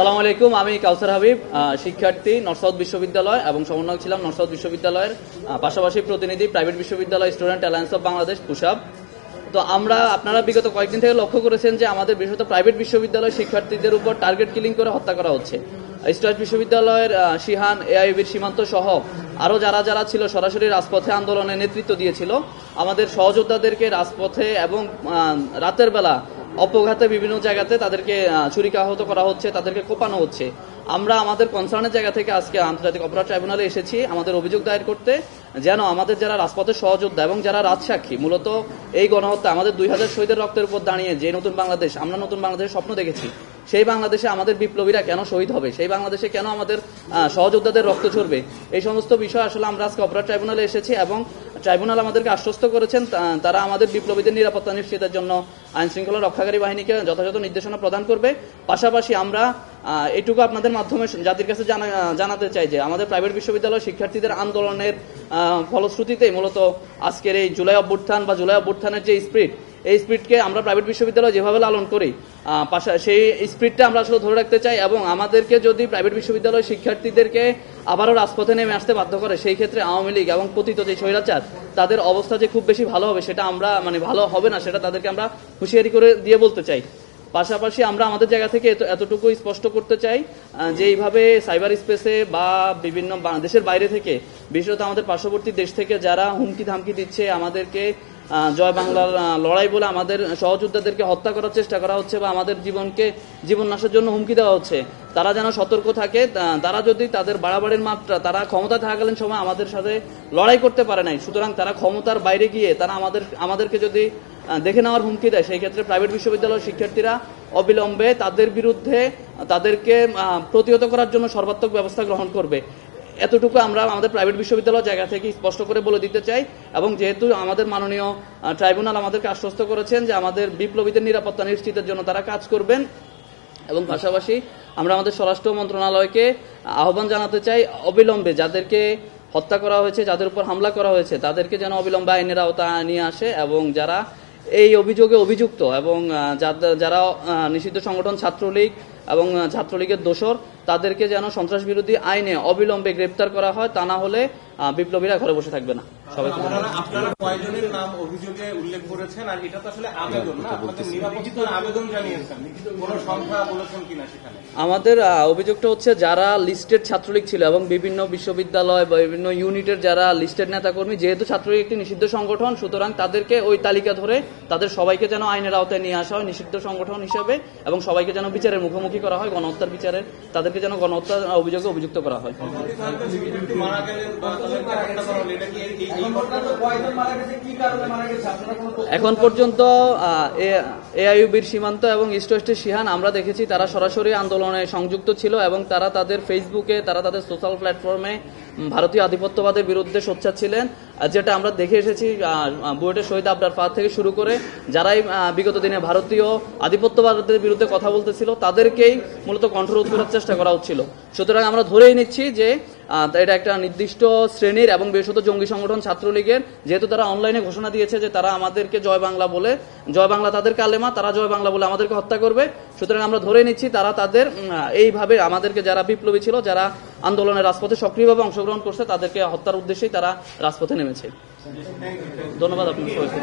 আসসালামু আলাইকুম, আমি কাউসার হাবিব, শিক্ষার্থী নর্থ সাউথ বিশ্ববিদ্যালয় এবং সমন্বয়ক ছিলাম নর্থ সাউথ বিশ্ববিদ্যালয়ের, পাশাপাশি প্রতিনিধি প্রাইভেট বিশ্ববিদ্যালয় স্টুডেন্ট অ্যালায়েন্স অফ বাংলাদেশ পুশাব। তো আপনারা বিগত কয়েকদিন থেকে লক্ষ্য করেছেন যে আমাদের বিশেষত প্রাইভেট বিশ্ববিদ্যালয় শিক্ষার্থীদের উপর টার্গেট কিলিং করে হত্যা করা হচ্ছে। স্টুয়ার্ট বিশ্ববিদ্যালয়ের শিহান, এআইইউবির সীমান্ত সহ আরও যারা ছিল সরাসরি রাজপথে আন্দোলনে নেতৃত্ব দিয়েছিল, আমাদের সহযোদ্ধাদেরকে রাজপথে এবং রাতের বেলা অপঘাতে বিভিন্ন জায়গাতে তাদেরকে ছুরিকাহত করা হচ্ছে, তাদেরকে কোপানো হচ্ছে। আমরা আমাদের কনসার্নের জায়গা থেকে আজকে আন্তর্জাতিক অপরাধ ট্রাইব্যুনালে এসেছি আমাদের অভিযোগ দায়ের করতে, যেন আমাদের যারা রাজপথের সহযোদ্ধা এবং যারা রাজসাক্ষী, মূলত এই গণহত্যা আমাদের 2000 শহীদের রক্তের উপর দাঁড়িয়ে যে নতুন বাংলাদেশ, আমরা নতুন বাংলাদেশের স্বপ্ন দেখেছি, সেই বাংলাদেশে আমাদের বিপ্লবীরা কেন শহীদ হবে, সেই বাংলাদেশে কেন আমাদের সহযোদ্ধাদের রক্ত ঝরবে, এই সমস্ত বিষয় আসলে আমরা আজকে অপরাধ ট্রাইব্যুনালে এসেছি এবং ট্রাইব্যুনাল আমাদেরকে আশ্বস্ত করেছেন তারা আমাদের বিপ্লবীদের নিরাপত্তা নিশ্চিতের জন্য আইন শৃঙ্খলা রক্ষাকারী বাহিনীকে যথাযথ নির্দেশনা প্রদান করবে। পাশাপাশি আমরা এটুকু আপনাদের মাধ্যমে জাতির কাছে জানাতে চাই যে আমাদের প্রাইভেট বিশ্ববিদ্যালয় শিক্ষার্থীদের আন্দোলনের ফলশ্রুতিতে মূলত আজকের এই জুলাই অভ্যুত্থানের যে স্পিরিট, এই স্পিরিটকে আমরা প্রাইভেট বিশ্ববিদ্যালয় যেভাবে লালন করি, সেই স্পিরিটটা আমরা আসলে ধরে রাখতে চাই। এবং আমাদেরকে যদি প্রাইভেট বিশ্ববিদ্যালয় শিক্ষার্থীদেরকে আবারও রাজপথে নেমে আসতে বাধ্য করে, সেই ক্ষেত্রে আওয়ামী লীগ এবং পতিত যে স্বৈরাচার, তাদের অবস্থা যে খুব বেশি ভালো হবে সেটা আমরা ভালো হবে না, সেটা তাদেরকে আমরা হুঁশিয়ারি করে দিয়ে বলতে চাই। পাশাপাশি আমরা আমাদের জায়গা থেকে এতটুকু স্পষ্ট করতে চাই যে এইভাবে সাইবার স্পেসে বা বিভিন্ন দেশের বাইরে থেকে, বিশেষত আমাদের পার্শ্ববর্তী দেশ থেকে যারা হুমকি ধামকি দিচ্ছে, আমাদেরকে জয় বাংলার লড়াই বলে আমাদের সহযোদ্ধাদেরকে হত্যা করার চেষ্টা করা হচ্ছে বা আমাদের জীবন নাশের জন্য হুমকি দেওয়া হচ্ছে, তারা যেন সতর্ক থাকে। তারা যদি তাদের বাড়াবাড়ির মাত্রা, তারা ক্ষমতা থাকাকালীন সময় আমাদের সাথে লড়াই করতে পারে নাই, সুতরাং তারা ক্ষমতার বাইরে গিয়ে তারা আমাদেরকে যদি দেখে নেওয়ার হুমকি দেয়, সেই ক্ষেত্রে প্রাইভেট বিশ্ববিদ্যালয়ের শিক্ষার্থীরা অবিলম্বে তাদের বিরুদ্ধে তাদেরকে প্রতিহত করার জন্য সর্বাত্মক ব্যবস্থা গ্রহণ করবে। এতটুকু আমরা আমাদের প্রাইভেট বিশ্ববিদ্যালয় জায়গা থেকে স্পষ্ট করে বলে দিতে চাই। এবং যেহেতু আমাদের মাননীয় ট্রাইব্যুনাল আমাদেরকে আশ্বস্ত করেছেন যে আমাদের বিপ্লবীদের নিরাপত্তা নিশ্চিতের জন্য তারা কাজ করবেন, এবং পাশাপাশি আমরা আমাদের স্বরাষ্ট্র মন্ত্রণালয়কে আহ্বান জানাতে চাই যাদেরকে হত্যা করা হয়েছে, যাদের উপর হামলা করা হয়েছে, তাদেরকে যেন অবিলম্বে আইনের আওতায় নিয়ে আসে, এবং যারা এই অভিযোগে অভিযুক্ত এবং যারা নিষিদ্ধ সংগঠন ছাত্রলীগ এবং ছাত্রলীগের দোসর, তাদেরকে যেন সন্ত্রাস বিরোধী আইনে অবিলম্বে গ্রেপ্তার করা হয়, তা না হলে বিপ্লবীরা ঘরে বসে থাকবে না। সবাইকে আপনারা কয়জনের নাম অভিযোগে উল্লেখ করেছেন, আর এটা তো আসলে আবেদন না, আপনাদের নিরাপত্তার আবেদন জানিয়েছেন, কোন সংখ্যা বলেছেন কিনা সেখানে? আমাদের অভিযোগটা হচ্ছে যারা লিস্টেড ছাত্রলীগ ছিল এবং বিভিন্ন বিশ্ববিদ্যালয় বা বিভিন্ন ইউনিটের যারা লিস্টেড নেতাকর্মী, যেহেতু ছাত্রলীগ একটি নিষিদ্ধ সংগঠন, সুতরাং তাদেরকে ওই তালিকা ধরে তাদের সবাইকে যেন আইনের আওতায় নিয়ে আসা হয় নিষিদ্ধ সংগঠন হিসেবে, এবং সবাইকে যেন বিচারের মুখোমুখি করা হয়, গণহত্যার বিচারে তাদেরকে যেন গণহত্যার অভিযোগে অভিযুক্ত করা হয়। এখন পর্যন্ত এআইইউবির সীমান্ত এবং ইস্ট ওয়েস্টের শিহান আমরা দেখেছি তারা সরাসরি আন্দোলনে সংযুক্ত ছিল, এবং তারা তাদের ফেসবুকে, তারা তাদের সোশ্যাল প্ল্যাটফর্মে ভারতীয় আধিপত্যবাদের বিরুদ্ধে সোচ্চার ছিলেন, যেটা আমরা দেখে এসেছি বুয়েটের শহীদ আবরার ফাহাদ থেকে শুরু করে যারাই বিগত দিনে ভারতীয় আধিপত্যবাদের বিরুদ্ধে কথা বলতেছিল, তাদেরকেই মূলত কণ্ঠরোধ করার চেষ্টা করা হচ্ছিল। সুতরাং আমরা ধরেই নিচ্ছি যে এটা একটা নির্দিষ্ট শ্রেণীর এবং বিশেষত জঙ্গি সংগঠন ছাত্রলীগের, যেহেতু তারা অনলাইনে ঘোষণা দিয়েছে যে তারা আমাদেরকে জয় বাংলা তাদের কালেমা, তারা জয় বাংলা বলে আমাদেরকে হত্যা করবে। সুতরাং আমরা ধরে নিচ্ছি তারা তাদের এইভাবে আমাদেরকে, যারা বিপ্লবী ছিল, যারা আন্দোলনের রাজপথে সক্রিয়ভাবে অংশগ্রহণ করছে, তাদেরকে হত্যার উদ্দেশ্যেই তারা রাজপথে নেমেছে। ধন্যবাদ আপনার সবাইকে।